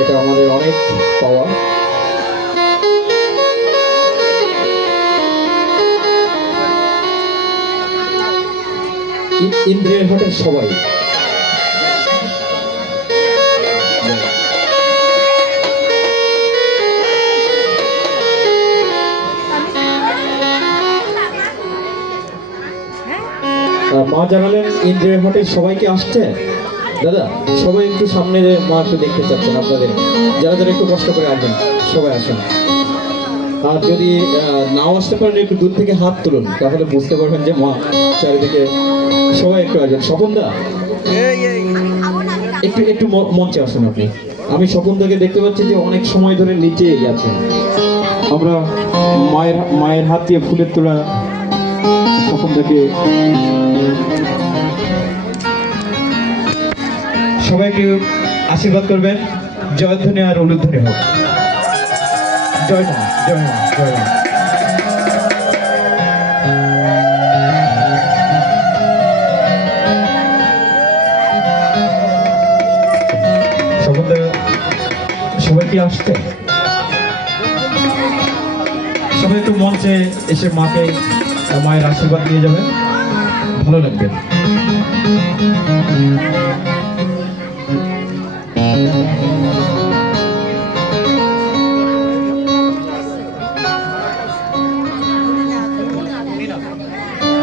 এটা আমাদের অনেক পাওয়া। ইন- ইন্দ্রিয়ের হাটের সবাই। মা জানালেন ইন্দ্রিয়ের হাটের সবাইকে আসছে? দাদা, সবাই একটু সামনে মা একটু দেখতে চাচ্ছেন আপনাদের, যারা যারা একটু কষ্ট করে আসবেন, সবাই আসেন। আর যদি নাও আসতে পারেন, একটু দূর থেকে হাত তুলুন, তাহলে বুঝতে পারবেন যে মা চারিদিকে সবাই একটু আসবেন। স্বপনদা একটু একটু মঞ্চে আসুন আপনি। আমি স্বপনদাকে দেখতে পাচ্ছি যে অনেক সময় ধরে নিচে আছেন। আমরা মায়ের মায়ের হাত দিয়ে ফুলের তোলা স্বপনদাকে সবাইকে আশীর্বাদ করবেন। জয়ধ্বনি আর অনুধ্বনি হোক। জয় মা জয় মা জয় মা। সবাই কি সবাই একটু মঞ্চে এসে মাকে মায়ের আশীর্বাদ নিয়ে যাবেন। ভালো লাগবে।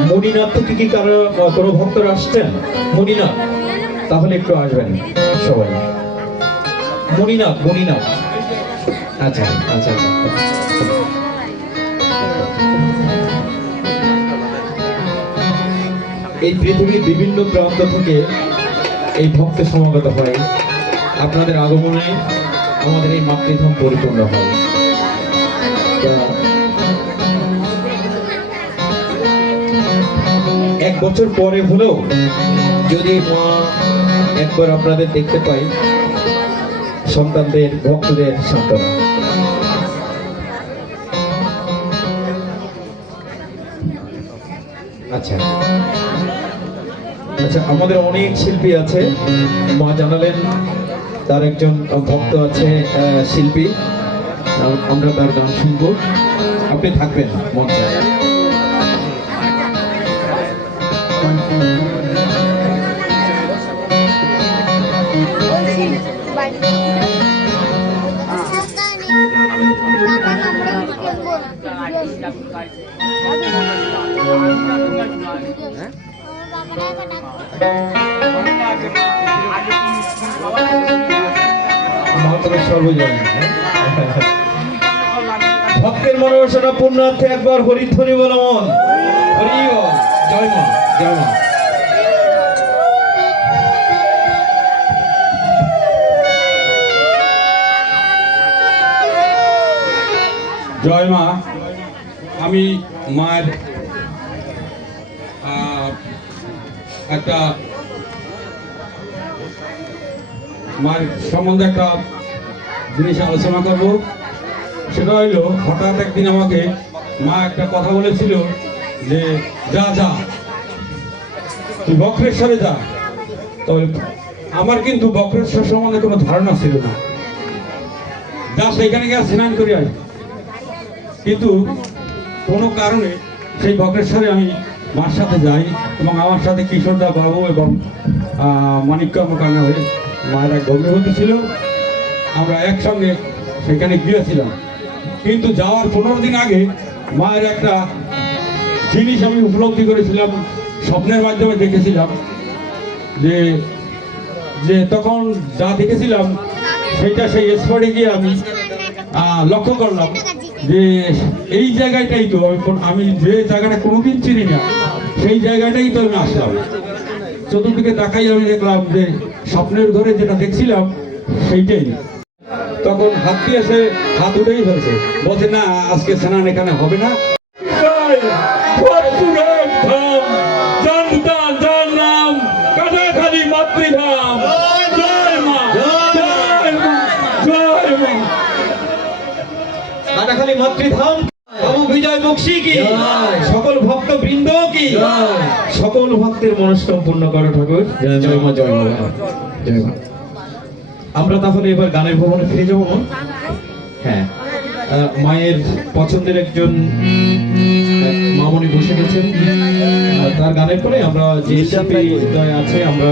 মণিনাথ থেকে কি কারও কোনো ভক্তরা আসছেন? মণিনাথ তাহলে একটু আসবেন সবাই। মণিনাথ মণিনাথ আচ্ছা আচ্ছা। এই পৃথিবীর বিভিন্ন প্রান্ত থেকে এই ভক্ত সমাগত হয়। আপনাদের আগমনে আমাদের এই মাতৃধাম পরিপূর্ণ হয়। এক বছর পরে হলেও যদি মা একবার আপনাদের দেখতে পাই, সন্তানদের, ভক্তদের সান্ত্বনা। আচ্ছা। আচ্ছা আমাদের অনেক শিল্পী আছে। মা জানালেন, তার একজন ভক্ত আছে শিল্পী। আম- আমরা তার গান শুনব। আপনি থাকবেন, মঞ্চে। ভক্তের মনোবাসনা পূর্ণার্থে একবার হরিধ্বনি বলো মন হরি। জয় মা জয় মা জয় মা আমি মায়ের একটা মায়ের সম্বন্ধে একটা জিনিস আলোচনা করব। সেটা হইল, হঠাৎ একদিন আমাকে মা একটা কথা বলেছিল। যে যা যা তুই বক্রেশ্বরে যা। তবে আমার কিন্তু বক্রেশ্বর সম্বন্ধে কোনো ধারণা ছিল না। যা সেখানে গিয়ে স্নান করি আয়। কিন্তু কোনো কারণে সেই বক্রেশ্বরে আমি মার সাথে যাই এবং আমার সাথে কিশোরদা বাবু এবং আহ, মানিক কর্মকাণ্ড হয়ে মায়ের ভগ্নবতী ছিল। আমরা একসঙ্গে সেখানে গিয়েছিলাম। কিন্তু যাওয়ার পনেরো দিন আগে মায়ের একটা জিনিস আমি উপলব্ধি করেছিলাম, স্বপ্নের মাধ্যমে দেখেছিলাম যে যে তখন যা দেখেছিলাম সেইটা সেই স্পটে গিয়ে আমি লক্ষ্য করলাম যে এই জায়গাটাই তো আমি আমি যে জায়গাটা কোনোদিন চিনি না, সেই জায়গাটাই তো আমি আসলাম। চতুর্দিকে তাকাই আমি দেখলাম যে স্বপ্নের ঘরে যেটা দেখছিলাম, সেইটাই। তখন হাত দিয়ে হাত উঠেই ফেলছে বলছে, না, আজকে স্নান এখানে হবে না। কাটাখালী মাতৃধাম। বাবু বিজয় বক্সি কি? সকল ভক্ত বৃন্দ কি সকল ভক্তের মনস্কাম পূর্ণ করো ঠাকুর। জয় মা জয় মা জয় মা। আমরা তাহলে এবার গানের ভবনে ফিরে যাব হ্যাঁ। মায়ের পছন্দের একজন মামনি বসে গেছেন। তার গানের পরে আমরা যে শিল্পী আছে আমরা